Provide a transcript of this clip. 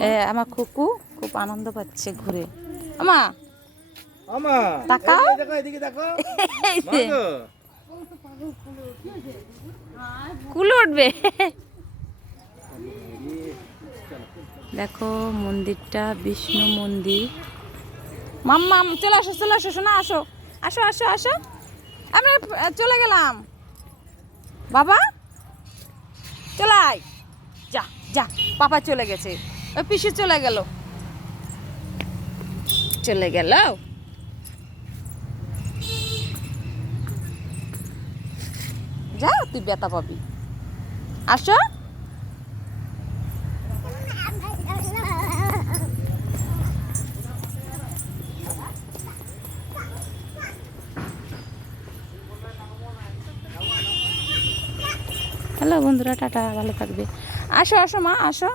হ্যাঁ আমার খুকু খুব আনন্দ পাচ্ছে ঘুরে। আমা কুলে উঠবে। দেখো মন্দিরটা বিষ্ণু মন্দির। মাম্মা চলে আসো শোনা, আসো আসো আসো আসো। আমি চলে গেলাম বাবা, চলে আয়। যা যা, পাপা চলে গেছে, ওই পিসি চলে গেল। যা, তুই ব্যথা পাবি। আসো। হ্যালো বন্ধুরা, টাটা, ভালো থাকবে। আসো আসো মা, আসো।